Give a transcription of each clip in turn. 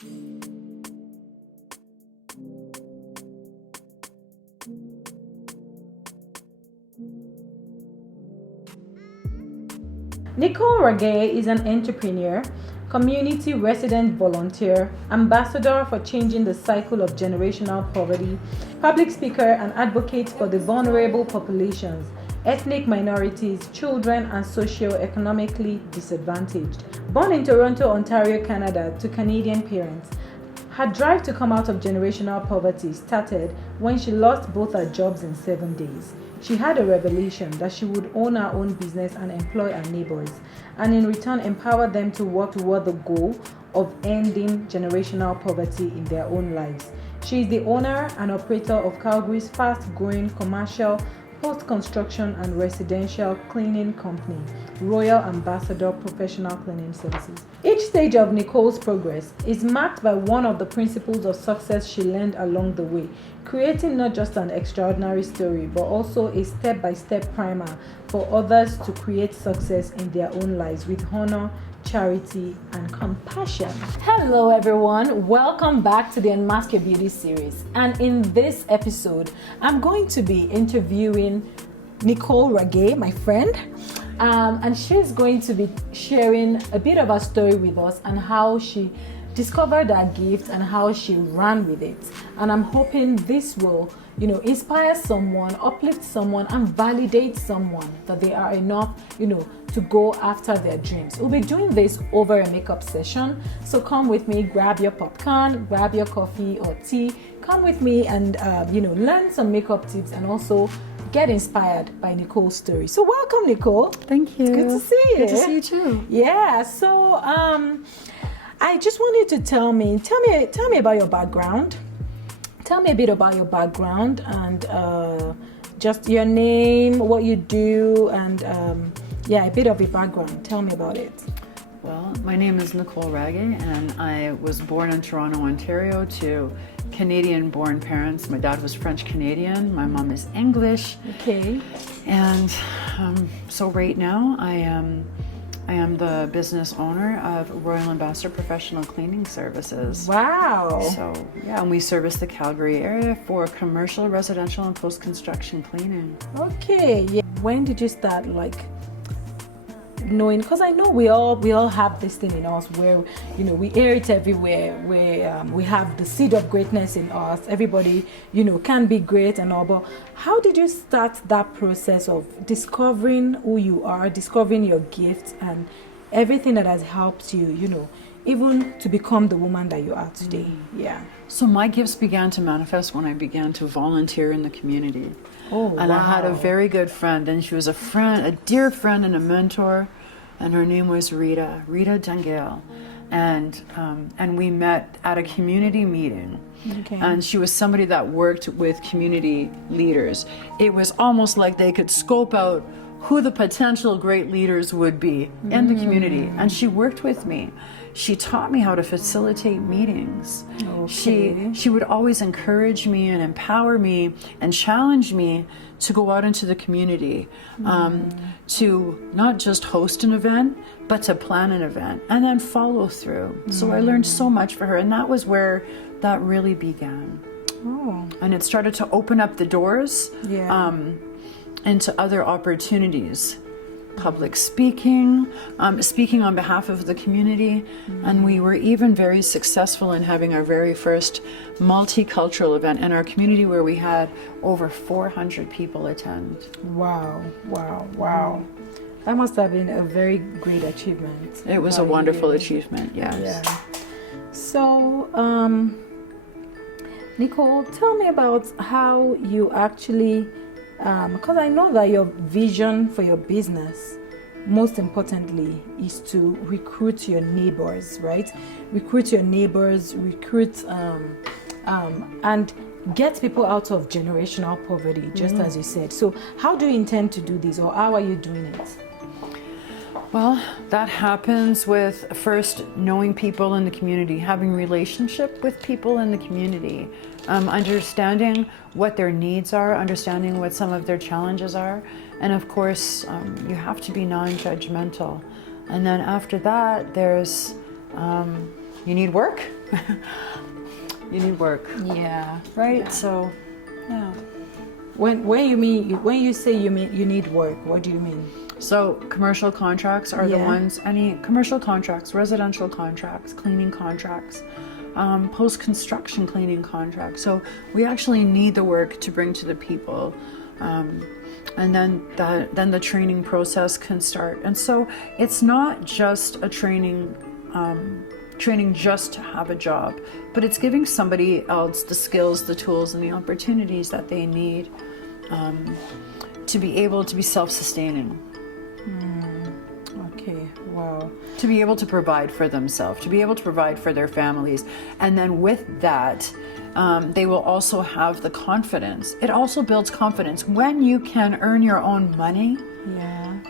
Nicole is an entrepreneur, community resident volunteer, ambassador for changing the cycle of generational poverty, public speaker and advocate for the vulnerable populations, ethnic minorities, children, and socio-economically disadvantaged. Born in Toronto, Ontario, Canada, to Canadian parents, her drive to come out of generational poverty started when she lost both her jobs in 7 days. She had a revelation that she would own her own business and employ her neighbors, and in return empower them to work toward the goal of ending generational poverty in their own lives. She is the owner and operator of Calgary's fast-growing commercial, post-construction and residential cleaning company, Royal Ambassador Professional Cleaning Services. Each stage of Nicole's progress is marked by one of the principles of success she learned along the way, creating not just an extraordinary story, but also a step-by-step primer for others to create success in their own lives with honor, charity, and compassion. Hello everyone, welcome back to the Unmask Your Beauty series. And in this episode, I'm going to be interviewing Nicole Rage, my friend, and she's going to be sharing a bit of her story with us and how she discovered her gift and how she ran with it. And I'm hoping this will, inspire someone, uplift someone, and validate someone that they are enough, to go after their dreams. We'll be doing this over a makeup session. So come with me, grab your popcorn, grab your coffee or tea, come with me and, learn some makeup tips and also get inspired by Nicole's story. So welcome, Nicole. Thank you. It's good to see you. Good to see you too. Yeah. So I just want you to tell me about your background. Tell me a bit about your background and just your name, what you do, and a bit of your background. Tell me about it. Well, my name is Nicole Rage, and I was born in Toronto, Ontario, to Canadian-born parents. My dad was French-Canadian. My mom is English. Okay. And so right now, I am the business owner of Royal Ambassador Professional Cleaning Services. Wow. So, yeah, and we service the Calgary area for commercial, residential, and post-construction cleaning. Okay. Yeah. When did you start, knowing? Because I know we all have this thing in us where, we hear it everywhere, where we have the seed of greatness in us. Everybody, can be great and all, but how did you start that process of discovering who you are, discovering your gifts and everything that has helped you, even to become the woman that you are today? Yeah. So my gifts began to manifest when I began to volunteer in the community. Oh, and wow. I had a very good friend, and she was a dear friend and a mentor, and her name was Rita Dengale. And we met at a community meeting. Okay. And she was somebody that worked with community leaders. It was almost like they could scope out who the potential great leaders would be in the community. And she worked with me. She taught me how to facilitate meetings. Okay. She would always encourage me and empower me and challenge me to go out into the community, to not just host an event, but to plan an event and then follow through. So I learned so much for her, and that was where that really began. Oh. And it started to open up the doors into other opportunities. Public speaking, speaking on behalf of the community, and we were even very successful in having our very first multicultural event in our community where we had over 400 people attend. Wow. That must have been a very great achievement. It was a wonderful achievement, yes. Yeah. So, Nicole, tell me about how you actually, because I know that your vision for your business, most importantly, is to recruit your neighbors, right? Recruit your neighbors, and get people out of generational poverty, just as you said. So how do you intend to do this, or how are you doing it? Well, that happens with first knowing people in the community, having relationship with people in the community, understanding what their needs are, understanding what some of their challenges are, and of course, you have to be non-judgmental. And then after that, there's you need work. You need work. Yeah. Right? Yeah. So, yeah. When you say you need work, what do you mean? So commercial contracts are the ones, any commercial contracts, residential contracts, cleaning contracts, post-construction cleaning contracts. So we actually need the work to bring to the people. And then the training process can start. And so it's not just a training just to have a job, but it's giving somebody else the skills, the tools, and the opportunities that they need to be able to be self-sustaining. Okay, wow. To be able to provide for themselves, to be able to provide for their families. And then with that, they will also have the confidence. It also builds confidence. When you can earn your own money,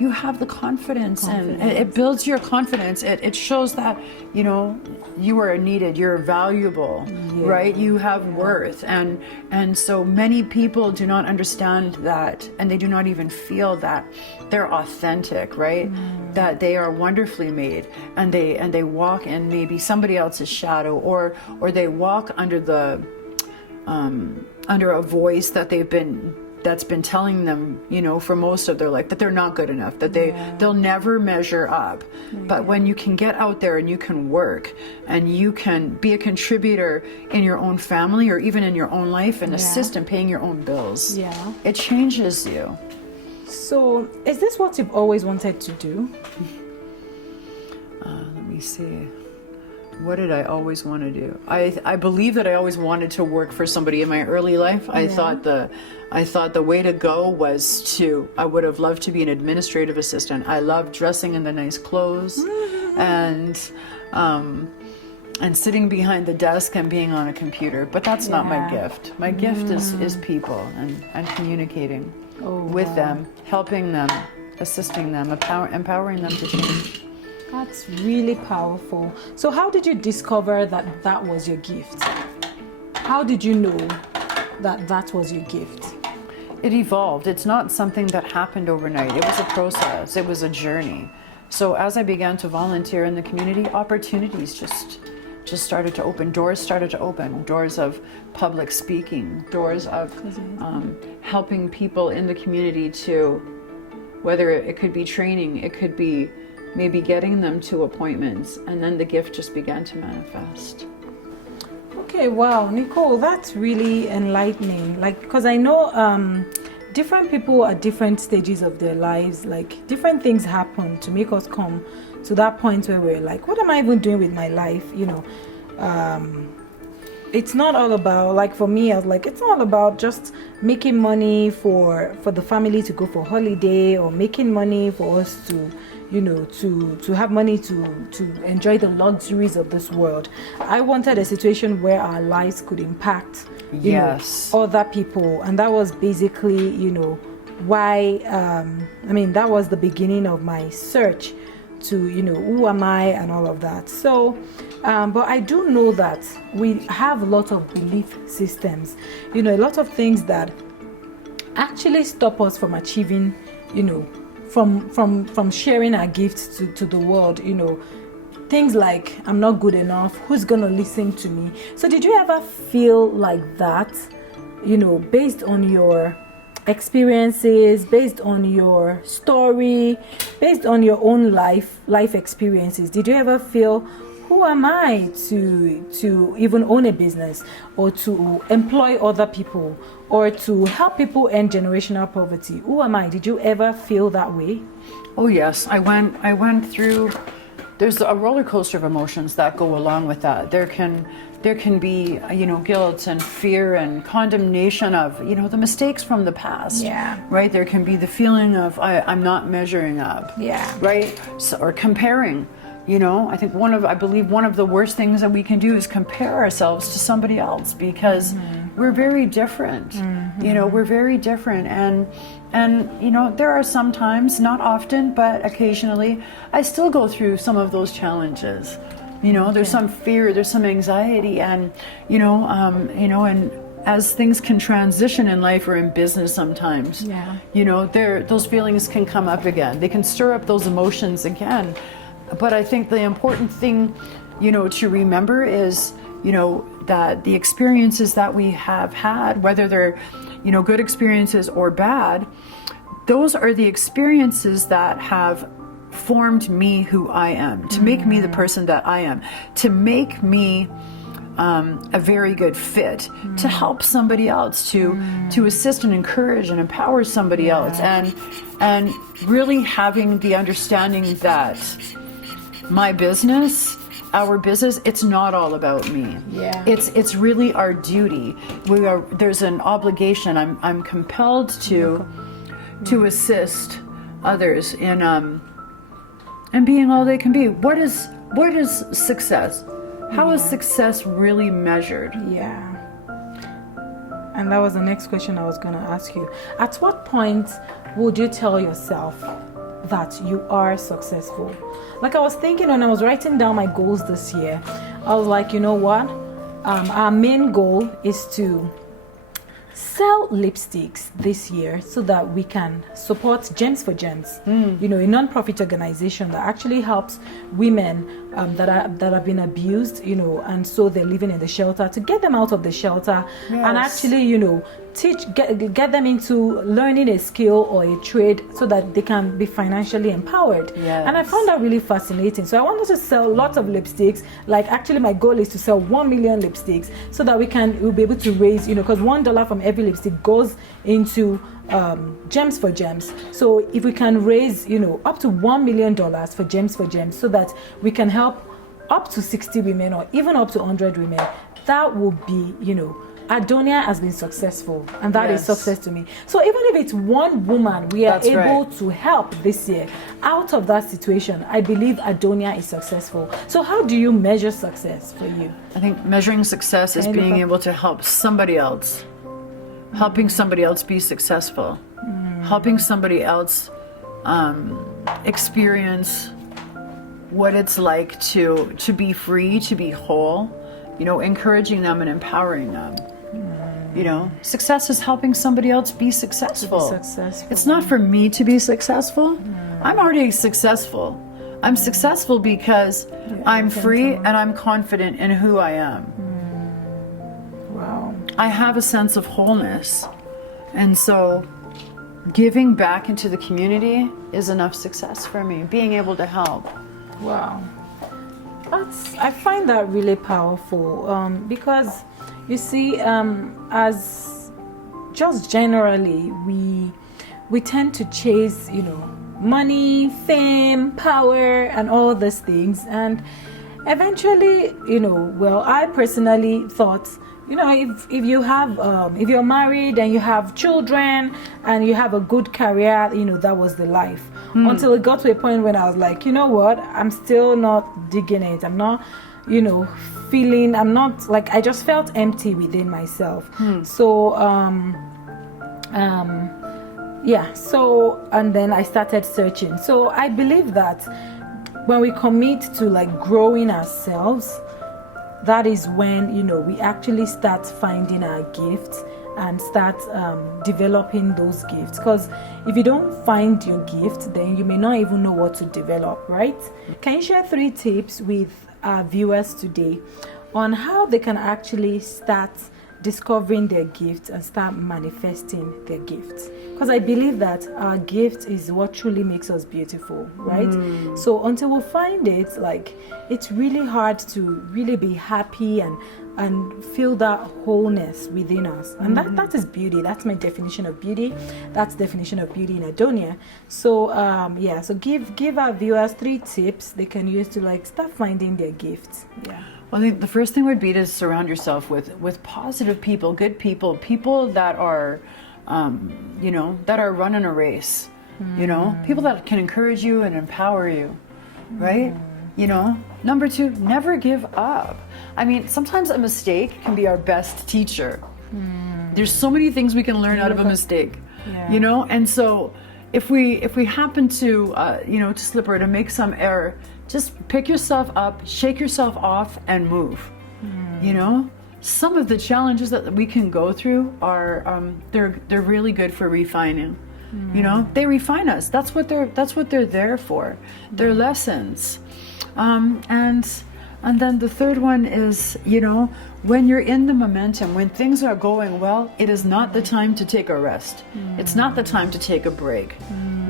you have the confidence. And it builds your confidence. It shows that, you are needed, you're valuable, right? You have worth. And so many people do not understand that, and they do not even feel that they're authentic, right? That they are wonderfully made, and they walk in maybe somebody else's shadow, or they walk under under a voice that's been telling them, for most of their life, that they're not good enough, that they'll never measure up. But when you can get out there and you can work and you can be a contributor in your own family or even in your own life and assist in paying your own bills, it changes you. So is this what you've always wanted to do? Let me see. What did I always want to do? I believe that I always wanted to work for somebody in my early life. I thought the way to go was I would have loved to be an administrative assistant. I loved dressing in the nice clothes and sitting behind the desk and being on a computer. But that's not my gift. My gift is people and communicating with them, helping them, assisting them, empowering them to change. That's really powerful. So how did you discover that was your gift? How did you know that was your gift? It evolved. It's not something that happened overnight. It was a process. It was a journey. So as I began to volunteer in the community, opportunities just started to open. Doors started to open. Doors of public speaking. Doors of helping people in the community to, whether it could be training, it could be maybe getting them to appointments, and then the gift just began to manifest. Okay, wow, Nicole, that's really enlightening. Because I know different people at different stages of their lives, different things happen to make us come to that point where we're like, what am I even doing with my life? It's not all about, for me, I was like, it's not about just making money for the family to go for holiday, or making money for us to to have money to enjoy the luxuries of this world. I wanted a situation where our lives could impact other people, and that was basically why that was the beginning of my search to who am I and all of that. So but I do know that we have a lot of belief systems, a lot of things that actually stop us from achieving, from sharing our gifts to the world, things like, I'm not good enough, who's gonna listen to me? So did you ever feel like that, based on your experiences, based on your story, based on your own life experiences? Did you ever feel, who am I to even own a business, or to employ other people, or to help people end generational poverty? Who am I? Did you ever feel that way? Oh yes, I went through. There's a roller coaster of emotions that go along with that. There can be guilt and fear and condemnation of the mistakes from the past. Yeah. Right. There can be the feeling of I'm not measuring up. Yeah. Right. So, or comparing. I believe one of the worst things that we can do is compare ourselves to somebody else, because we're very different. We're very different, and there are some times, not often, but occasionally, I still go through some of those challenges. There's some fear, there's some anxiety, and and as things can transition in life or in business sometimes, those feelings can come up again. They can stir up those emotions again. But I think the important thing to remember is, that the experiences that we have had, whether they're, good experiences or bad, those are the experiences that have formed me who I am, to make me the person that I am, to make me a very good fit, to help somebody else, to assist and encourage and empower somebody else, and really having the understanding that our business, it's not all about me. Yeah. It's really our duty. There's an obligation. I'm compelled to assist others in being all they can be. What is success? How is success really measured? Yeah. And that was the next question I was going to ask you. At what point would you tell yourself that you are successful? Like, I was thinking when I was writing down my goals this year, I was like, you know what? Our main goal is to sell lipsticks this year so that we can support Gems for Gems, a non-profit organization that actually helps women that have been abused, and so they're living in the shelter, to get them out of the shelter. Yes. And actually, get them into learning a skill or a trade so that they can be financially empowered. Yes. And I found that really fascinating. So I wanted to sell lots of lipsticks. Like, actually my goal is to sell 1 million lipsticks so that we'll be able to raise, because $1 from every lipstick goes into Gems for Gems. So if we can raise, up to $1 million for Gems for Gems, so that we can help up to 60 women or even up to 100 women, that would be, Adonia has been successful, and that is success to me. So even if it's one woman we are able to help this year out of that situation, I believe Adonia is successful. So how do you measure success for you? I think measuring success is being able to help somebody else, helping somebody else be successful, helping somebody else experience what it's like to be free, to be whole, encouraging them and empowering them. Success is helping somebody else be successful. It's not for me to be successful. I'm already successful. I'm successful because I'm free and I'm confident in who I am. Wow. I have a sense of wholeness. And so giving back into the community is enough success for me, being able to help. Wow. I find that really powerful, because you see, as just generally, we tend to chase, money, fame, power, and all these things, and eventually, I personally thought, if you have, if you're married and you have children and you have a good career, that was the life. Until it got to a point when I was like, you know what, I'm still not digging it. I'm not, feeling, I'm not, like, I just felt empty within myself. So, and then I started searching. So I believe that when we commit to, like, growing ourselves, that is when, we actually start finding our gifts and start developing those gifts. Because if you don't find your gift, then you may not even know what to develop, right? Can you share 3 tips with our viewers today on how they can actually start discovering their gifts and start manifesting their gifts? Because I believe that our gift is what truly makes us beautiful, right? So until we find it, like, it's really hard to really be happy and feel that wholeness within us. And that is beauty. That's my definition of beauty. That's the definition of beauty in Adonia. So so give our viewers 3 tips they can use to, like, start finding their gifts. Yeah. Well, I think the first thing would be to surround yourself with positive people, good people that are, that are running a race, people that can encourage you and empower you, right? Number 2, never give up. I mean, sometimes a mistake can be our best teacher. There's so many things we can learn out of a mistake, and so if we happen to, to slip or to make some error, just pick yourself up, shake yourself off, and move. Some of the challenges that we can go through are they're really good for refining. They refine us. That's what they're there for. They're lessons. And And then the third one is, you know, when you're in the momentum, when things are going well, it is not the time to take a rest. It's not the time to take a break.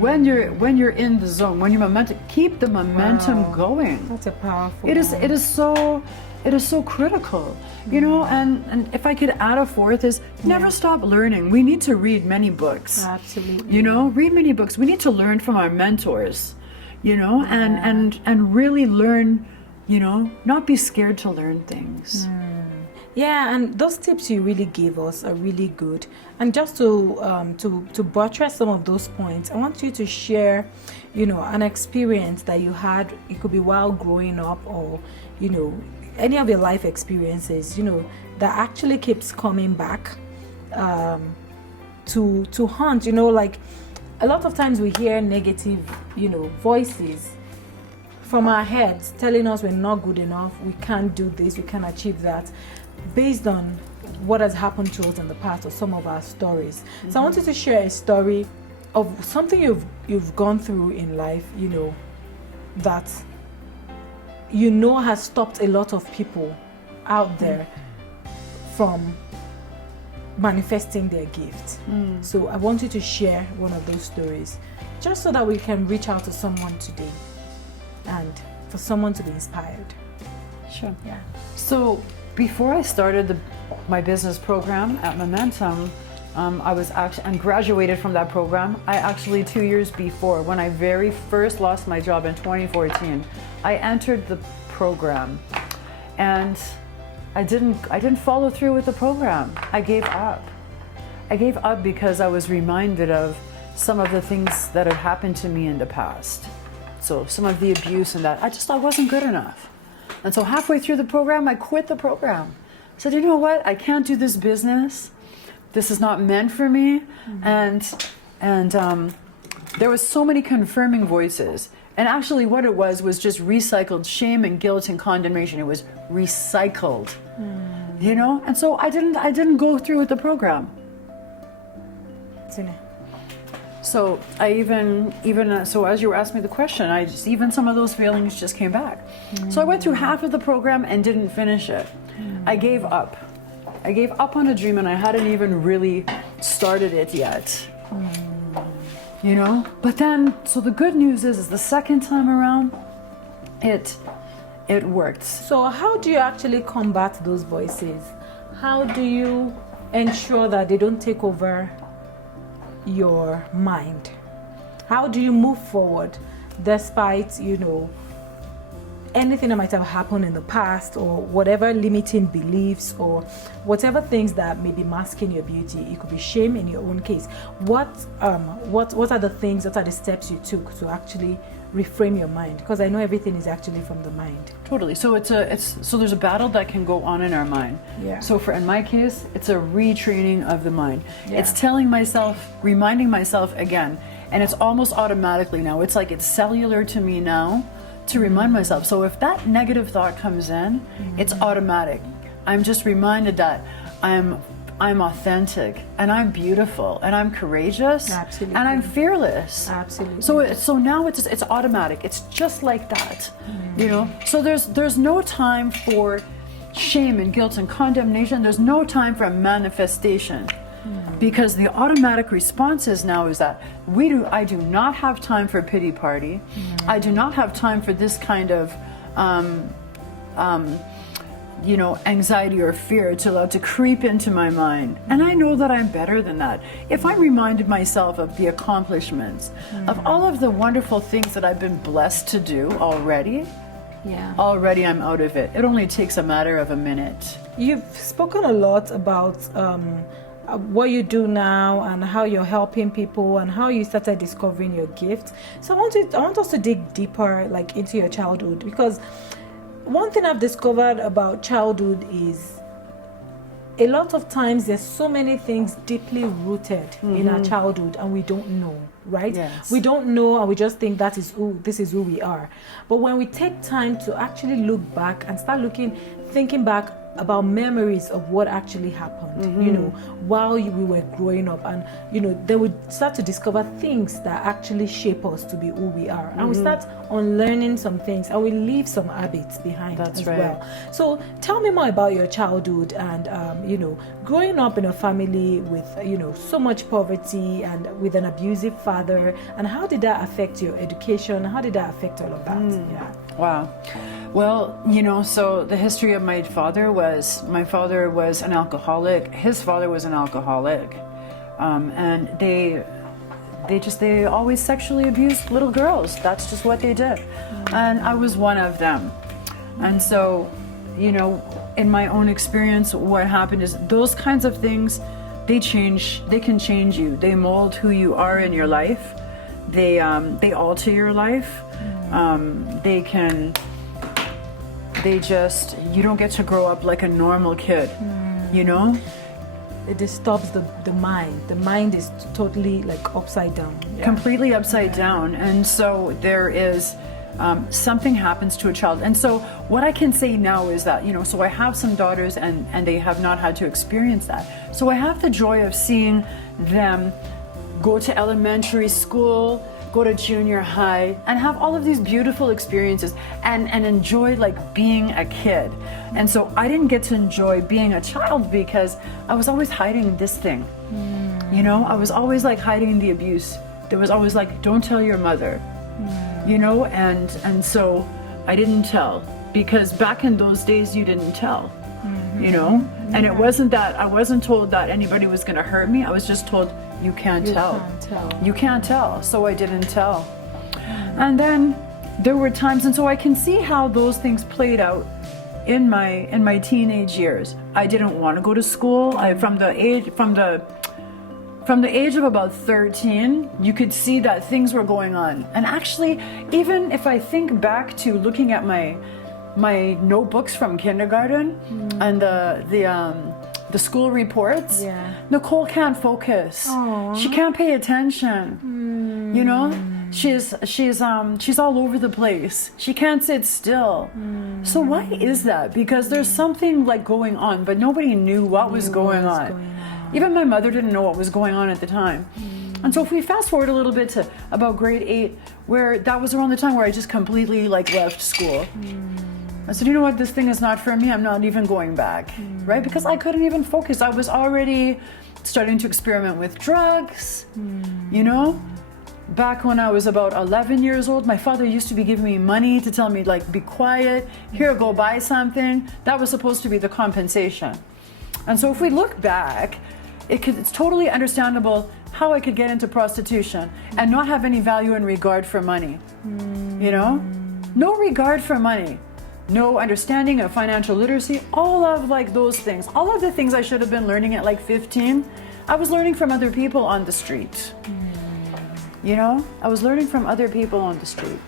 When you're in the zone, when you're momentum, keep the momentum going. That's a powerful. It is so critical, you know. And if I could add a fourth is never stop learning. We need to read many books. Absolutely. You know, read many books. We need to learn from our mentors, you know, and really learn. You know, not be scared to learn things. Yeah, and those tips you really gave us are really good. And just to buttress some of those points, I want you to share, you know, an experience that you had. It could be while growing up, or, you know, any of your life experiences, you know, that actually keeps coming back to haunt. You know, like a lot of times we hear negative, you know, voices from our heads telling us we're not good enough, we can't do this, we can't achieve that, based on what has happened to us in the past or some of our stories. So I wanted to share a story of something you've gone through in life, you know, that you know has stopped a lot of people out there from manifesting their gift. So I wanted to share one of those stories just so that we can reach out to someone today and for someone to be inspired. Sure. Yeah. So before I started my business program at Momentum, I was actually and graduated from that program. I actually 2 years before, when I very first lost my job in 2014, I entered the program, and I didn't follow through with the program. I gave up. I gave up because I was reminded of some of the things that had happened to me in the past. So some of the abuse and that, I wasn't good enough. And so halfway through the program, I quit the program. I said, you know what? I can't do this business. This is not meant for me. And there was so many confirming voices. And actually what it was just recycled shame and guilt and condemnation. It was recycled, you know? And so I didn't go through with the program. So I even so as you were asking me the question, even some of those feelings just came back. So I went through half of the program and didn't finish it. I gave up. I gave up on a dream, and I hadn't even really started it yet. You know? But then, so the good news is the second time around, it worked. So how do you actually combat those voices? How do you ensure that they don't take over your mind? How do you move forward despite, you know, anything that might have happened in the past, or whatever limiting beliefs, or whatever things that may be masking your beauty? It could be shame in your own case. What are the steps you took to actually reframe your mind? Because I know everything is actually from the mind. Totally. So so there's a battle that can go on in our mind. Yeah. So in my case, it's a retraining of the mind. Yeah. It's reminding myself again, and it's almost automatically now. It's like it's cellular to me now to remind myself. So if that negative thought comes in, it's automatic. I'm just reminded that I'm authentic, and I'm beautiful, and I'm courageous. Absolutely. And I'm fearless. Absolutely. So now it's automatic. It's just like that, you know. So there's no time for shame and guilt and condemnation. There's no time for manifestation, because the automatic response is now is that I do not have time for pity party. I do not have time for this kind of you know, anxiety or fear to allow to creep into my mind. And I know that I'm better than that. If I reminded myself of the accomplishments, of all of the wonderful things that I've been blessed to do already, already I'm out of it. It only takes a matter of a minute. You've spoken a lot about what you do now and how you're helping people and how you started discovering your gift. So I want us to dig deeper, like, into your childhood, because one thing I've discovered about childhood is a lot of times there's so many things deeply rooted in our childhood, and we don't know, right? Yes. We don't know, and we just think this is who we are. But when we take time to actually look back and start thinking back, about memories of what actually happened, while we were growing up, and they would start to discover things that actually shape us to be who we are, and we start unlearning some things, and we leave some habits behind as well. So tell me more about your childhood and growing up in a family with so much poverty and with an abusive father, and how did that affect your education? How did that affect all of that? Wow. Well, so the history of my father was an alcoholic. His father was an alcoholic. And they always sexually abused little girls. That's just what they did. And I was one of them. And so, in my own experience, what happened is those kinds of things, they can change you. They mold who you are in your life. They alter your life. You don't get to grow up like a normal kid, It disturbs the mind. The mind is totally like upside down. Completely upside down. And so there is, something happens to a child. And so what I can say now is that, so I have some daughters and they have not had to experience that. So I have the joy of seeing them go to elementary school, go to junior high, and have all of these beautiful experiences and enjoy like being a kid. And so I didn't get to enjoy being a child because I was always hiding this thing. I was always like hiding the abuse. There was always like, don't tell your mother, and so I didn't tell, because back in those days you didn't tell, and it wasn't that I wasn't told that anybody was going to hurt me. I was just told, you can't tell. You can't tell. So I didn't tell. And then there were times, and so I can see how those things played out in my teenage years. I didn't want to go to school. From the age of about 13, you could see that things were going on. And actually, even if I think back to looking at my notebooks from kindergarten and the school reports, Nicole can't focus. Aww. She can't pay attention. She's all over the place. She can't sit still. So why is that? Because there's something like going on, but nobody knew what was going on. Even my mother didn't know what was going on at the time. And so if we fast forward a little bit to about grade 8, where that was around the time where I just completely like left school. I said, you know what, this thing is not for me. I'm not even going back, right? Because I couldn't even focus. I was already starting to experiment with drugs, Back when I was about 11 years old, my father used to be giving me money to tell me, like, be quiet, here, go buy something. That was supposed to be the compensation. And so if we look back, it's totally understandable how I could get into prostitution and not have any value and regard for money, No regard for money. No understanding of financial literacy, all of like those things, all of the things I should have been learning at like 15, I was learning from other people on the street. I was learning from other people on the street.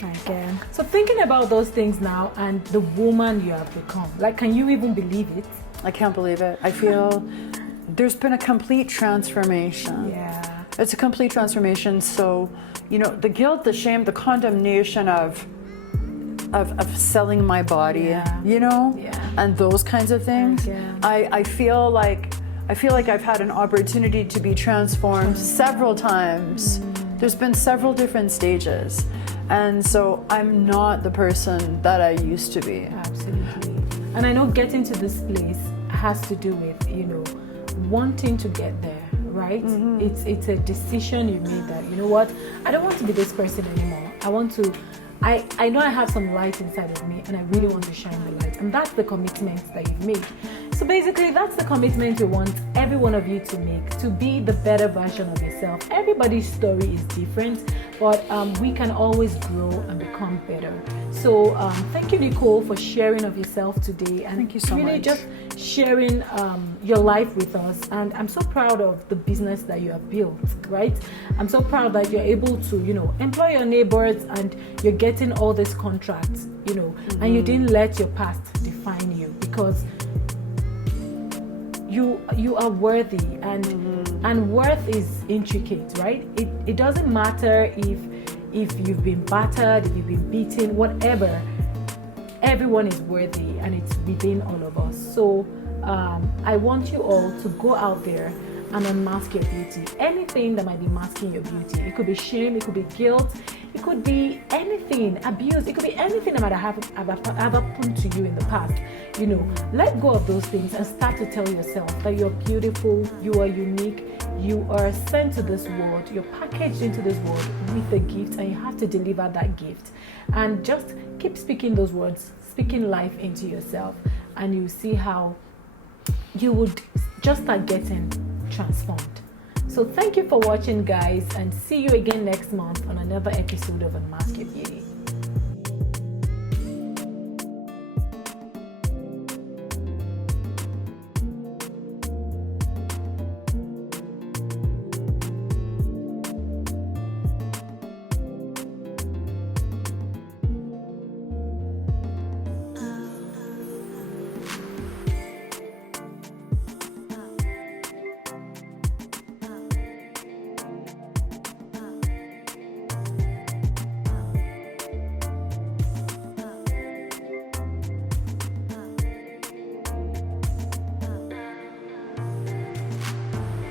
Okay. So thinking about those things now and the woman you have become, like, can you even believe it? I can't believe it. I feel there's been a complete transformation. Yeah. It's a complete transformation. So, the guilt, the shame, the condemnation of selling my body, and those kinds of things. I feel like I've had an opportunity to be transformed several times. There's been several different stages, and so I'm not the person that I used to be. Absolutely. And I know getting to this place has to do with wanting to get there, right? It's a decision you made that, I don't want to be this person anymore. I know I have some light inside of me, and I really want to shine the light. And that's the commitment that you've made. So basically, that's the commitment we want every one of you to make, to be the better version of yourself. Everybody's story is different, but we can always grow and become better. So thank you, Nicole, for sharing of yourself today. And thank you so really much. Just sharing your life with us. And I'm so proud of the business that you have built, right? I'm so proud that you're able to, employ your neighbors, and you're getting all these contracts, and you didn't let your past define you, because you are worthy, and worth is intricate, right? It doesn't matter if you've been battered, if you've been beaten, whatever. everyone is worthy, and it's within all of us. So I want you all to go out there and unmask your beauty. Anything that might be masking your beauty. It could be shame, it could be guilt, it could be anything, abuse, it could be anything that might have happened to you in the past. Let go of those things and start to tell yourself that you're beautiful, you are unique, you are sent to this world, you're packaged into this world with a gift, and you have to deliver that gift. And just keep speaking those words, speaking life into yourself, and you see how you would just start getting transformed. So thank you for watching, guys, and see you again next month on another episode of Unmask Your Beauty.